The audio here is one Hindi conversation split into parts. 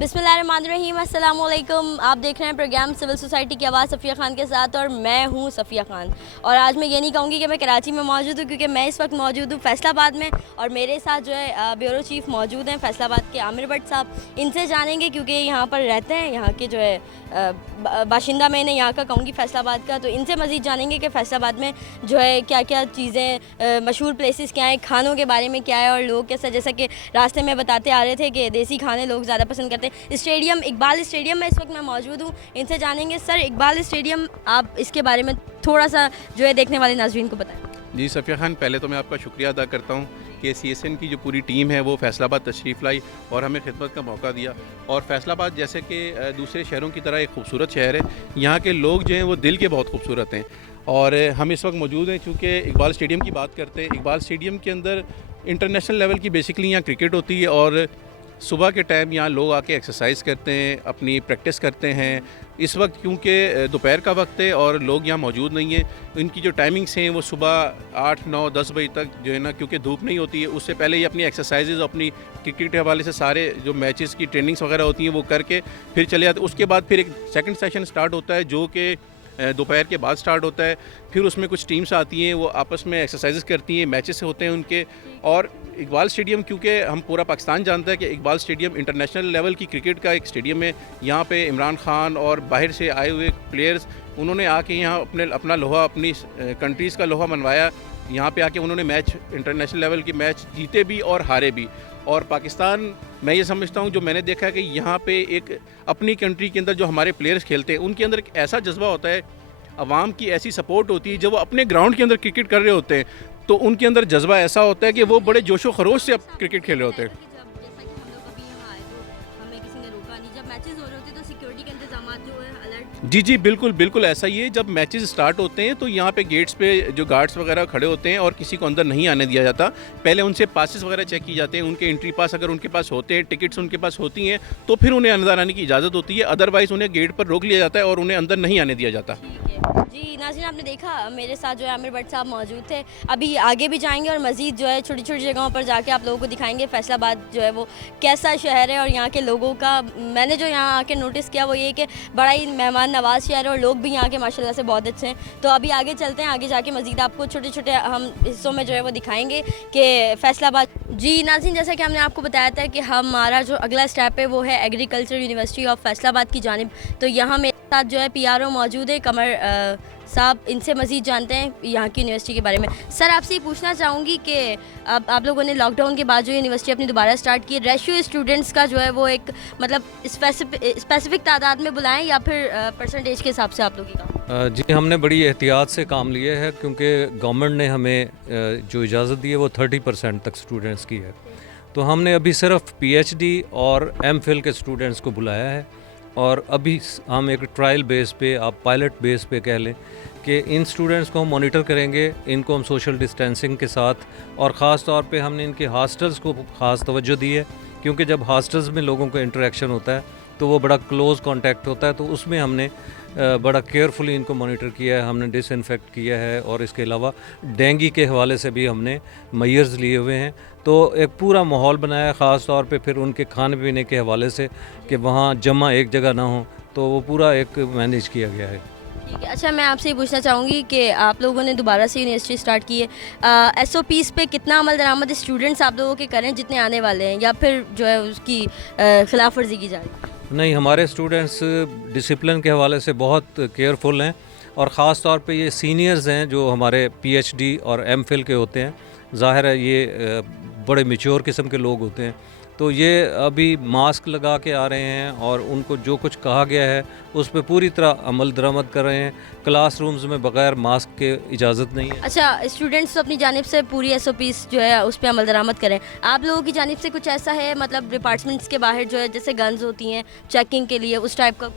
बिस्मिल्लाहिर्रहमानिर्रहीम, अस्सलाम वालेकुम। आप देख रहे हैं प्रोग्राम सिविल सोसाइटी की आवाज़ सफ़िया ख़ान के साथ और मैं हूँ सफ़िया ख़ान। और आज मैं ये नहीं कहूँगी कि मैं कराची में मौजूद हूँ, क्योंकि मैं इस वक्त मौजूद हूँ फैसलाबाद में और मेरे साथ जो है ब्यूरो चीफ़ मौजूद हैं फैसलाबाद के आमिर भट्ट साहब। इनसे जानेंगे क्योंकि यहाँ पर रहते हैं, यहाँ के जो है बाशिंदा में इन्हें यहाँ का कहूँगी फैसलाबाद का, तो इनसे मज़ीद जानेंगे कि फैसलाबाद में जो है क्या क्या चीज़ें मशहूर प्लेसेस क्या हैं, खानों के बारे में क्या है और लोग कैसा, जैसा कि रास्ते में बताते आ रहे थे कि देसी खाने लोग ज़्यादा पसंद करते हैं। स्टेडियम, इकबाल स्टेडियम में इस वक्त मैं मौजूद हूँ, इनसे जानेंगे। सर, इकबाल स्टेडियम, आप इसके बारे में थोड़ा सा जो है देखने वाले नाज़रीन को बताएं। जी सफ़िया खान, पहले तो मैं आपका शुक्रिया अदा करता हूँ कि CSN की जो पूरी टीम है वो फैसलाबाद तशरीफ़ लाई और हमें खिदमत का मौका दिया। और फैसलाबाद जैसे कि दूसरे शहरों की तरह एक खूबसूरत शहर है, यहाँ के लोग जो हैं वो दिल के बहुत खूबसूरत हैं। और हम इस वक्त मौजूद हैं चूँकि इकबाल स्टेडियम की बात करते हैं। इकबाल स्टेडियम के अंदर इंटरनेशनल लेवल की बेसिकली यहाँ क्रिकेट होती है और सुबह के टाइम यहाँ लोग आके एक्सरसाइज करते हैं, अपनी प्रैक्टिस करते हैं। इस वक्त क्योंकि दोपहर का वक्त है और लोग यहाँ मौजूद नहीं हैं, इनकी जो टाइमिंग्स हैं वो सुबह 8, 9, 10 बजे तक जो है ना, क्योंकि धूप नहीं होती है, उससे पहले ये अपनी एक्सरसाइजेज अपनी क्रिकेट के हवाले से सारे जो मैचेस की ट्रेनिंग्स वगैरह होती हैं वो करके फिर चले जाते। उसके बाद फिर एक सेकंड सेशन स्टार्ट होता है जो कि दोपहर के बाद स्टार्ट होता है। फिर उसमें कुछ टीम्स आती हैं, वो आपस में एक्सरसाइजेस करती हैं, मैचेस होते हैं उनके। और इकबाल स्टेडियम, क्योंकि हम पूरा पाकिस्तान जानता है कि इकबाल स्टेडियम इंटरनेशनल लेवल की क्रिकेट का एक स्टेडियम है। यहाँ पे इमरान खान और बाहर से आए हुए प्लेयर्स, उन्होंने आके यहाँ अपना लोहा, अपनी कंट्रीज़ का लोहा मनवाया। यहाँ पे आके उन्होंने मैच, इंटरनेशनल लेवल के मैच जीते भी और हारे भी। और पाकिस्तान, मैं ये समझता हूँ, जो मैंने देखा है कि यहाँ पे एक अपनी कंट्री के अंदर जो हमारे प्लेयर्स खेलते हैं उनके अंदर एक ऐसा जज्बा होता है, अवाम की ऐसी सपोर्ट होती है। जब वो अपने ग्राउंड के अंदर क्रिकेट कर रहे होते हैं तो उनके अंदर जज्बा ऐसा होता है कि वो बड़े जोशो खरोश से अब क्रिकेट खेल रहे होते हैं। जैसा कि हम लोग अभी यहाँ आए तो हमें किसी ने रोका नहीं, जब मैचेस हो रहे होते तो सिक्योरिटी के इंतजाम जो है अलर्ट। जी जी, बिल्कुल बिल्कुल ऐसा ही है। जब मैचेस स्टार्ट होते हैं तो यहाँ पे गेट्स पे जो गार्ड्स वगैरह खड़े होते हैं और किसी को अंदर नहीं आने दिया जाता। पहले उनसे पासेस वगैरह चेक किए जाते हैं, उनके एंट्री पास अगर उनके पास होते हैं, टिकट्स उनके पास होती हैं, तो फिर उन्हें अंदर आने की इजाज़त होती है। अदरवाइज़ उन्हें गेट पर रोक लिया जाता है और उन्हें अंदर नहीं आने दिया जाता। जी नाज़रीन, आपने देखा मेरे साथ जो है आमिर भट्ट साहब मौजूद थे। अभी आगे भी जाएंगे और मज़ीद जो है छोटी छोटी जगहों पर जाके आप लोगों को दिखाएंगे फैसलाबाद जो है वो कैसा शहर है और यहाँ के लोगों का। मैंने जो यहाँ आके नोटिस किया वो ये कि बड़ा ही मेहमान नवाज शहर है और लोग भी यहाँ के माशाल्लाह से बहुत अच्छे हैं। तो अभी आगे चलते हैं, आगे जाके मज़ीद आपको छोटे छोटे हम हिस्सों में जो है वो दिखाएँगे कि फैसलाबाद। जी नाज़रीन, जैसा कि हमने आपको बताया था कि हमारा जो अगला स्टेप है वो है एग्रीकल्चर यूनिवर्सिटी ऑफ फैसलाबाद की जानिब। तो यहाँ मेरे साथ जो है PRO मौजूद है कमर साहब, इनसे मज़ीद जानते हैं यहाँ की यूनिवर्सिटी के बारे में। सर, आपसे ये पूछना चाहूँगी कि अब आप लोगों ने लॉकडाउन के बाद जो यूनिवर्सिटी अपनी दोबारा स्टार्ट की, रेशियो स्टूडेंट्स का जो है वो एक मतलब स्पेसिफिक तादाद में बुलाएं या फिर परसेंटेज के हिसाब से आप लोगों का? जी, हमने बड़ी एहतियात से काम लिए है क्योंकि गवर्नमेंट ने हमें जो इजाज़त दी है वो 30% तक स्टूडेंट्स की है। तो हमने अभी सिर्फ PhD और MPhil के स्टूडेंट्स को बुलाया है और अभी हम एक ट्रायल बेस पे, आप पायलट बेस पे कह लें, कि इन स्टूडेंट्स को हम मॉनिटर करेंगे, इनको हम सोशल डिस्टेंसिंग के साथ, और ख़ास तौर पे हमने इनके हॉस्टल्स को ख़ास तवज्जो दी है क्योंकि जब हॉस्टल्स में लोगों का इंटरेक्शन होता है तो वो बड़ा क्लोज़ कांटेक्ट होता है, तो उसमें हमने बड़ा केयरफुली इनको मॉनिटर किया है, हमने डिसइंफेक्ट किया है और इसके अलावा डेंगू के हवाले से भी हमने मेजर्स लिए हुए हैं। तो एक पूरा माहौल बनाया है, ख़ास तौर पे फिर उनके खाने पीने के हवाले से कि वहाँ जमा एक जगह ना हो, तो वो पूरा एक मैनेज किया गया है। ठीक है। अच्छा, मैं आपसे ये पूछना चाहूँगी कि आप लोगों ने दोबारा से यूनिवर्सिटी स्टार्ट की है, SOPs पे कितना अमल दरामद स्टूडेंट्स आप लोगों के करें जितने आने वाले हैं, या फिर जो है उसकी खिलाफ वर्जी की जा रही है? नहीं, हमारे स्टूडेंट्स डिसिप्लिन के हवाले से बहुत केयरफुल हैं और ख़ास तौर पे ये सीनियर्स हैं जो हमारे PhD और MPhil के होते हैं। ज़ाहिर है ये बड़े मैच्योर किस्म के लोग होते हैं, तो ये अभी मास्क लगा के आ रहे हैं और उनको जो कुछ कहा गया है उस पर पूरी तरह अमल दरामद कर रहे हैं। क्लासरूम्स में बग़ैर मास्क के इजाज़त नहीं है। अच्छा, स्टूडेंट्स तो अपनी जानिब से पूरी SOPs जो है उस पर अमल दरामद करें। आप लोगों की जानिब से कुछ ऐसा है, मतलब डिपार्टमेंट्स के बाहर जो है जैसे गन्स होती हैं चेकिंग के लिए, उस टाइप का?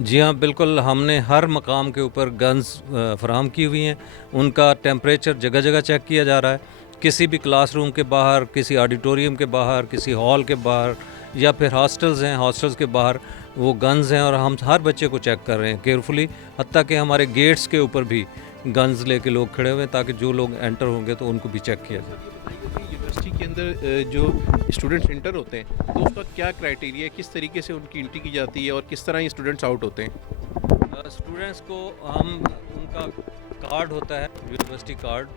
जी हाँ, बिल्कुल, हमने हर मकाम के ऊपर गन्स फराहम की हुई हैं, उनका टेम्परेचर जगह जगह चेक किया जा रहा है। किसी भी क्लासरूम के बाहर, किसी ऑडिटोरियम के बाहर, किसी हॉल के बाहर या फिर हॉस्टल्स हैं, हॉस्टल्स के बाहर वो गन्स हैं और हम हर बच्चे को चेक कर रहे हैं केयरफुली। हत्ता कि हमारे गेट्स के ऊपर भी गन्स लेके लोग खड़े हुए हैं ताकि जो लोग एंटर होंगे तो उनको भी चेक किया जाए। यूनिवर्सिटी के अंदर जो स्टूडेंट्स इंटर होते हैं तो उसका क्या क्राइटेरिया है, किस तरीके से उनकी एंट्री की जाती है और किस तरह ये स्टूडेंट्स आउट होते हैं? स्टूडेंट्स को हम उनका कार्ड होता है, यूनिवर्सिटी कार्ड,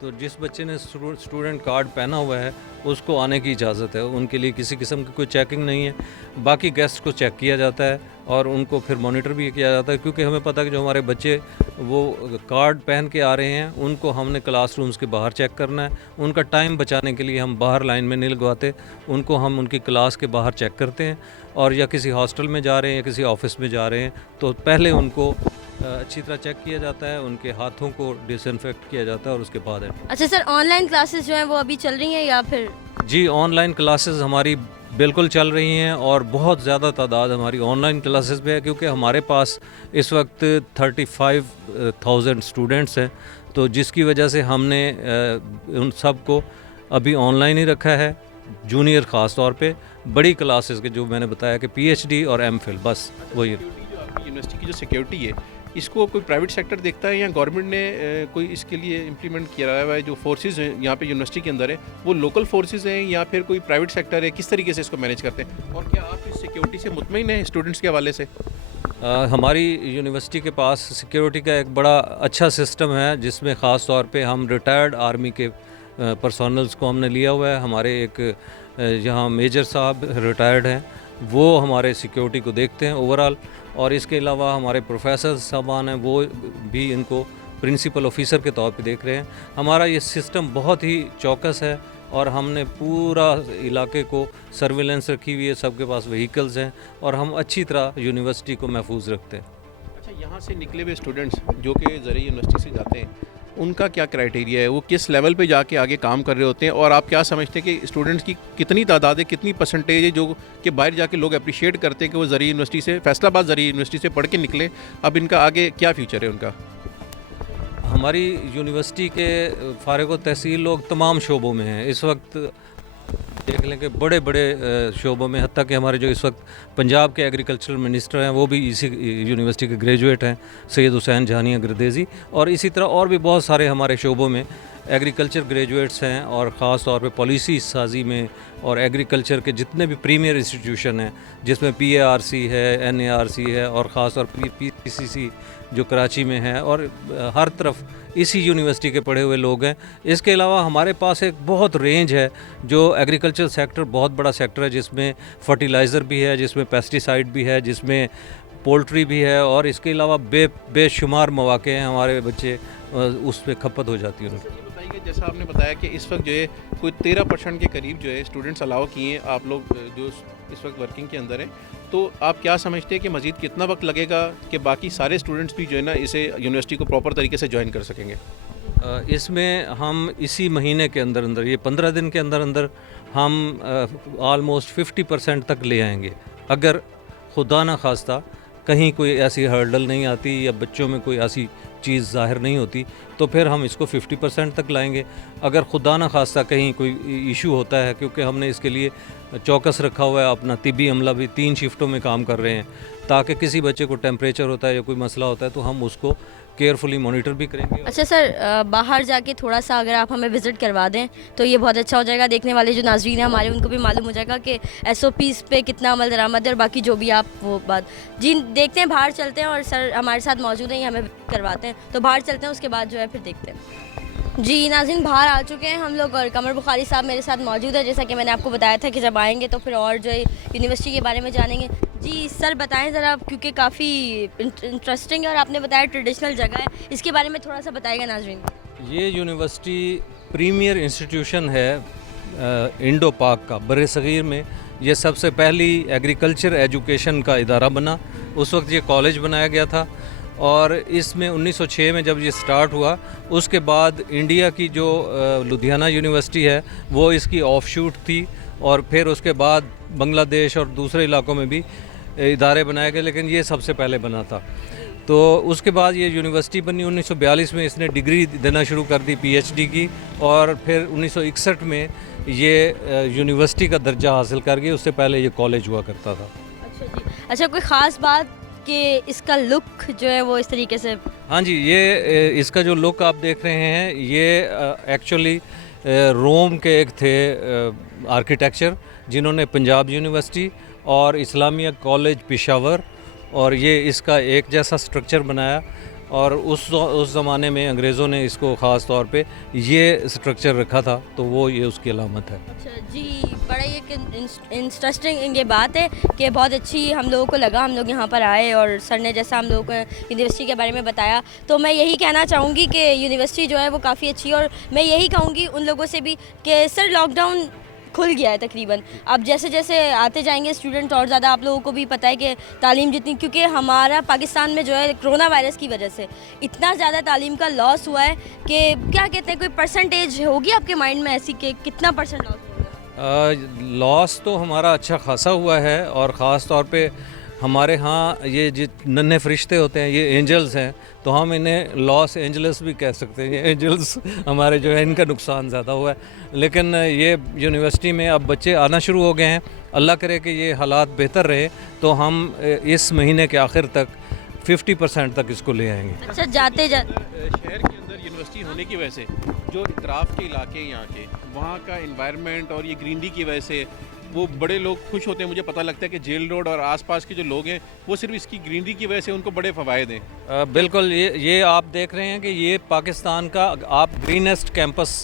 तो जिस बच्चे ने स्टूडेंट कार्ड पहना हुआ है उसको आने की इजाज़त है। उनके लिए किसी किस्म की कोई चेकिंग नहीं है। बाकी गेस्ट को चेक किया जाता है और उनको फिर मॉनिटर भी किया जाता है, क्योंकि हमें पता है कि जो हमारे बच्चे वो कार्ड पहन के आ रहे हैं उनको हमने क्लासरूम्स के बाहर चेक करना है। उनका टाइम बचाने के लिए हम बाहर लाइन में नहीं लगवाते, उनको हम उनकी क्लास के बाहर चेक करते हैं। और या किसी हॉस्टल में जा रहे हैं या किसी ऑफिस में जा रहे हैं तो पहले उनको अच्छी तरह चेक किया जाता है, उनके हाथों को डिसइंफेक्ट किया जाता है और उसके बाद अच्छा सर, ऑनलाइन क्लासेस जो हैं वो अभी चल रही हैं या फिर? जी, ऑनलाइन क्लासेस हमारी बिल्कुल चल रही हैं और बहुत ज़्यादा तादाद हमारी ऑनलाइन क्लासेस में है, क्योंकि हमारे पास इस वक्त 35,000 स्टूडेंट्स हैं, तो जिसकी वजह से हमने उन सब को अभी ऑनलाइन ही रखा है। जूनियर ख़ास तौर पे बड़ी क्लासेस के जो मैंने बताया कि पीएचडी और एमफिल, बस वही। जो आपकी यूनिवर्सिटी की जो सिक्योरिटी है इसको कोई प्राइवेट सेक्टर देखता है या गवर्नमेंट ने कोई इसके लिए इम्प्लीमेंट किया हुआ है? जो फोर्सेस हैं यहाँ पे यूनिवर्सिटी के अंदर है वो लोकल फोर्सेस हैं या फिर कोई प्राइवेट सेक्टर है? किस तरीके से इसको मैनेज करते हैं और क्या आप इस सिक्योरिटी से मुतमईन हैं स्टूडेंट्स के हवाले से? हमारी यूनिवर्सिटी के पास सिक्योरिटी का एक बड़ा अच्छा सिस्टम है, जिसमें ख़ास तौर पे हम रिटायर्ड आर्मी के पर्सनल्स को हमने लिया हुआ है। हमारे एक यहाँ मेजर साहब रिटायर्ड हैं, वो हमारे सिक्योरिटी को देखते हैं ओवरऑल। और इसके अलावा हमारे प्रोफेसर साहबान हैं, वो भी इनको प्रिंसिपल ऑफिसर के तौर पे देख रहे हैं। हमारा ये सिस्टम बहुत ही चौकस है और हमने पूरा इलाके को सर्विलेंस रखी हुई है, सबके पास व्हीकल्स हैं और हम अच्छी तरह यूनिवर्सिटी को महफूज रखते हैं। अच्छा, यहाँ से निकले हुए स्टूडेंट्स जो कि ज़रिए यूनिवर्सिटी से जाते हैं उनका क्या क्राइटेरिया है? वो किस लेवल पे जाके आगे काम कर रहे होते हैं और आप क्या समझते हैं कि स्टूडेंट्स की कितनी तादाद है, कितनी परसेंटेज है जो कि बाहर जाके लोग अप्रिशिएट करते हैं कि वो ज़रिए यूनिवर्सिटी से, फैसलाबाद ज़रिए यूनिवर्सिटी से पढ़ के निकले? अब इनका आगे क्या फ्यूचर है उनका? हमारी यूनिवर्सिटी के फ़ारिग तहसील लोग तमाम शोबों में हैं इस वक्त। देख लें कि बड़े बड़े शोबों में, हत्ता कि हमारे जो इस वक्त पंजाब के एग्रीकल्चरल मिनिस्टर हैं वो भी इसी यूनिवर्सिटी के ग्रेजुएट हैं, सैयद हुसैन जहानिया गर्देज़ी। और इसी तरह और भी बहुत सारे हमारे शोबों में एग्रीकल्चर ग्रेजुएट्स हैं और ख़ास तौर पे पॉलिसी साजी में और एग्रीकल्चर के जितने भी प्रीमियर इंस्टीट्यूशन हैं, जिसमें PARC है, NARC है और ख़ास तौर पर PCC जो कराची में है, और हर तरफ इसी यूनिवर्सिटी के पढ़े हुए लोग हैं। इसके अलावा हमारे पास एक बहुत रेंज है, जो एग्रीकल्चर सेक्टर बहुत बड़ा सेक्टर है, जिसमें फर्टिलाइज़र भी है, जिसमें पेस्टिसाइड भी है, जिसमें पोल्ट्री भी है, और इसके अलावा बेशुमार मौके हैं हमारे बच्चे उस पर खपत हो जाती है उनकी। बताइए, जैसा आपने बताया कि इस वक्त जो है कोई 13% के करीब जो है स्टूडेंट्स अलाउ किए हैं आप लोग जो इस वक्त वर्किंग के अंदर हैं, तो आप क्या समझते हैं कि मज़ीद कितना वक्त लगेगा कि बाकी सारे स्टूडेंट्स भी जो है ना इसे यूनिवर्सिटी को प्रॉपर तरीके से ज्वाइन कर सकेंगे? इसमें हम इसी महीने के अंदर अंदर, ये 15 दिन के अंदर अंदर हम ऑलमोस्ट 50% तक ले आएंगे। अगर खुदा ना खास्ता कहीं कोई ऐसी हर्डल नहीं आती या बच्चों में कोई ऐसी चीज़ ज़ाहिर नहीं होती तो फिर हम इसको 50% तक लाएंगे। अगर खुदा ना खास्ता कहीं कोई इशू होता है, क्योंकि हमने इसके लिए चौकस रखा हुआ है, अपना तिबी अमला भी 3 शिफ्टों में काम कर रहे हैं, ताकि किसी बच्चे को टेम्परेचर होता है या कोई मसला होता है तो हम उसको केयरफुली मॉनिटर भी करेंगे। अच्छा सर, बाहर जाके थोड़ा सा अगर आप हमें विज़िट करवा दें तो ये बहुत अच्छा हो जाएगा। देखने वाले जो नाज़रीन हैं हमारे, उनको भी मालूम हो जाएगा कि SOPs पे कितना अमल दरामद है और बाकी जो भी आप वो बात जी देखते हैं। बाहर चलते हैं और सर हमारे साथ मौजूद हैं, ये हमें करवाते हैं, तो बाहर चलते हैं, उसके बाद जो है फिर देखते हैं। जी नाज़रीन, बाहर आ चुके हैं हम लोग और कमर बुखारी साहब मेरे साथ मौजूद है। जैसा कि मैंने आपको बताया था कि जब आएंगे तो फिर और जो है यूनिवर्सिटी के बारे में जानेंगे। जी सर बताएं ज़रा, क्योंकि काफ़ी इंटरेस्टिंग है और आपने बताया ट्रेडिशनल जगह है, इसके बारे में थोड़ा सा बताइएगा नाज़रीन। ये यूनिवर्सिटी प्रीमियर इंस्टीट्यूशन है इंडो पाक का, बर सग़ीर में ये सबसे पहली एग्रीकल्चर एजुकेशन का इदारा बना। उस वक्त ये कॉलेज बनाया गया था और इसमें 1906 में जब ये स्टार्ट हुआ, उसके बाद इंडिया की जो लुधियाना यूनिवर्सिटी है वो इसकी ऑफशूट थी, और फिर उसके बाद बांग्लादेश और दूसरे इलाकों में भी इदारे बनाए गए, लेकिन ये सबसे पहले बना था। तो उसके बाद ये यूनिवर्सिटी बनी। 1942 में इसने डिग्री देना शुरू कर दी PhD की, और फिर 1961 में ये यूनिवर्सिटी का दर्जा हासिल कर गई। उससे पहले ये कॉलेज हुआ करता था। अच्छा जी, अच्छा कोई ख़ास बात कि इसका लुक जो है वो इस तरीके से? हाँ जी, ये इसका जो लुक आप देख रहे हैं ये एक्चुअली रोम के एक थे आर्किटेक्चर, जिन्होंने पंजाब यूनिवर्सिटी और इस्लामिया कॉलेज पेशावर और ये इसका एक जैसा स्ट्रक्चर बनाया, और उस ज़माने में अंग्रेज़ों ने इसको ख़ास तौर पे ये स्ट्रक्चर रखा था, तो वो ये उसकी अलामत है। अच्छा जी, बड़ा एक इंटरेस्टिंग ये बात है कि बहुत अच्छी हम लोगों को लगा, हम लोग यहाँ पर आए और सर ने जैसा हम लोगों को यूनिवर्सिटी के बारे में बताया, तो मैं यही कहना चाहूँगी कि यूनिवर्सिटी जो है वो काफ़ी अच्छी है। और मैं यही कहूँगी उन लोगों से भी कि सर लॉकडाउन खुल गया है तकरीबन, अब जैसे जैसे आते जाएंगे स्टूडेंट और ज़्यादा, आप लोगों को भी पता है कि तालीम जितनी, क्योंकि हमारा पाकिस्तान में जो है कोरोना वायरस की वजह से इतना ज़्यादा तालीम का लॉस हुआ है कि क्या कहते हैं, कोई परसेंटेज होगी आपके माइंड में ऐसी कि कितना परसेंट लॉस होगा? लॉस तो हमारा अच्छा खासा हुआ है, और ख़ास तौर पे हमारे यहाँ ये जो नन्हे फरिश्ते होते हैं, ये एंजल्स हैं, तो हम इन्हें लॉस एंजल्स भी कह सकते हैं। ये एंजल्स हमारे जो है इनका नुकसान ज़्यादा हुआ है, लेकिन ये यूनिवर्सिटी में अब बच्चे आना शुरू हो गए हैं। अल्लाह करे कि ये हालात बेहतर रहे तो हम इस महीने के आखिर तक 50% तक इसको ले आएंगे। अच्छा, जाते शहर के अंदर यूनिवर्सिटी होने की वजह से जो इतराफ़ के इलाके यहाँ के, वहाँ का इन्वायरमेंट और ये ग्रीनरी की वजह से वो बड़े लोग खुश होते हैं। मुझे पता लगता है कि जेल रोड और आसपास के जो लोग हैं वो सिर्फ इसकी ग्रीनरी की वजह से उनको बड़े फ़वायद हैं। बिल्कुल, ये आप देख रहे हैं कि ये पाकिस्तान का आप ग्रीनेस्ट कैंपस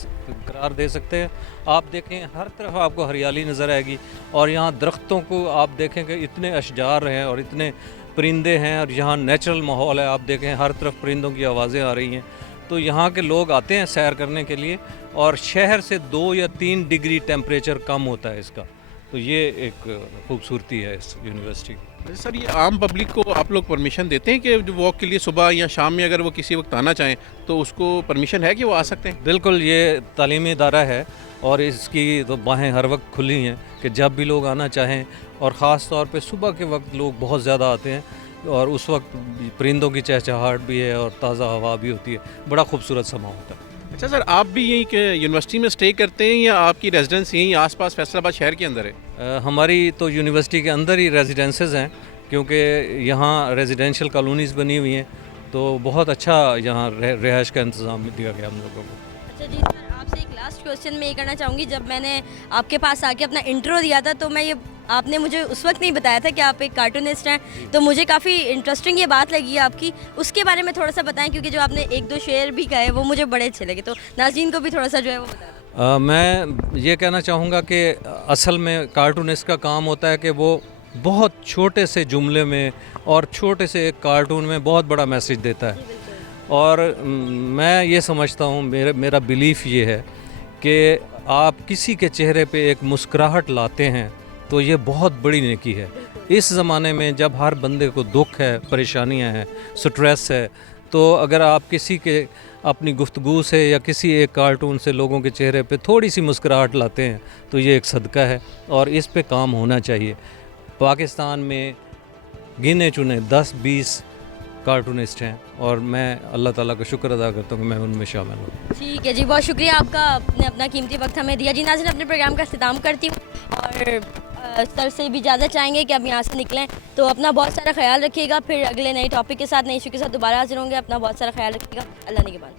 करार दे सकते हैं। आप देखें हर तरफ आपको हरियाली नज़र आएगी, और यहाँ दरख्तों को आप देखें कि इतने अशजार हैं और इतने परिंदे हैं, और यहाँ नेचुरल माहौल है। आप देखें हर तरफ परिंदों की आवाज़ें आ रही हैं, तो यहाँ के लोग आते हैं सैर करने के लिए, और शहर से 2 या 3 डिग्री टेम्परेचर कम होता है इसका, तो ये एक खूबसूरती है इस यूनिवर्सिटी की। सर, ये आम पब्लिक को आप लोग परमिशन देते हैं कि वॉक के लिए सुबह या शाम में अगर वो किसी वक्त आना चाहें तो उसको परमिशन है कि वो आ सकते हैं? बिल्कुल, ये तालीमी इदारा है और इसकी तो बाहें हर वक्त खुली हैं कि जब भी लोग आना चाहें, और ख़ास तौर पे सुबह के वक्त लोग बहुत ज़्यादा आते हैं, और उस वक्त परिंदों की चहचहाहट भी है और ताज़ा हवा भी होती है, बड़ा खूबसूरत समा होता है। अच्छा सर, आप भी यहीं के यूनिवर्सिटी में स्टे करते हैं या आपकी रेजिडेंस यहीं आसपास फैसलाबाद शहर के अंदर है? हमारी तो यूनिवर्सिटी के अंदर ही रेजिडेंसेस हैं, क्योंकि यहाँ रेजिडेंशियल कॉलोनीज़ बनी हुई हैं, तो बहुत अच्छा यहाँ रिहाइश का इंतज़ाम दिया गया हम लोगों को। अच्छा जी सर, आपसे एक लास्ट क्वेश्चन मैं ये करना चाहूँगी, जब मैंने आपके पास आके अपना इंट्रो दिया था तो मैं ये, आपने मुझे उस वक्त नहीं बताया था कि आप एक कार्टूनिस्ट हैं, तो मुझे काफ़ी इंटरेस्टिंग ये बात लगी है आपकी, उसके बारे में थोड़ा सा बताएं, क्योंकि जो आपने 1-2 शेर भी कहे वो मुझे बड़े अच्छे लगे, तो नाज़रीन को भी थोड़ा सा जो है वो बताएं। मैं ये कहना चाहूँगा कि असल में कार्टूनिस्ट का काम होता है कि वो बहुत छोटे से जुमले में और छोटे से एक कार्टून में बहुत बड़ा मैसेज देता है, और मैं ये समझता हूँ, मेरा बिलीफ ये है कि आप किसी के चेहरे पे एक मुस्कुराहट लाते हैं तो ये बहुत बड़ी नेकी है। इस ज़माने में जब हर बंदे को दुख है, परेशानियां हैं, स्ट्रेस है, तो अगर आप किसी के अपनी गुफ्तगू से या किसी एक कार्टून से लोगों के चेहरे पे थोड़ी सी मुस्कुराहट लाते हैं तो ये एक सदका है, और इस पे काम होना चाहिए। पाकिस्तान में गिने चुने 10-20 कार्टूनिस्ट हैं, और मैं अल्लाह ताला का शुक्र अदा करता हूँ कि मैं उनमें शामिल हूँ। ठीक है जी, बहुत शुक्रिया आपका, आपने अपना कीमती वक्त हमें दिया जी। नाज़रीन, अपने प्रोग्राम का इख्तिताम करती हूँ, और सर से भी इजाज़त चाहेंगे कि अब यहाँ से निकलें, तो अपना बहुत सारा ख्याल रखिएगा। फिर अगले नए टॉपिक के साथ, नई इशू के साथ दोबारा हाजिर होंगे। अपना बहुत सारा ख्याल रखिएगा। अल्लाह निगहबान।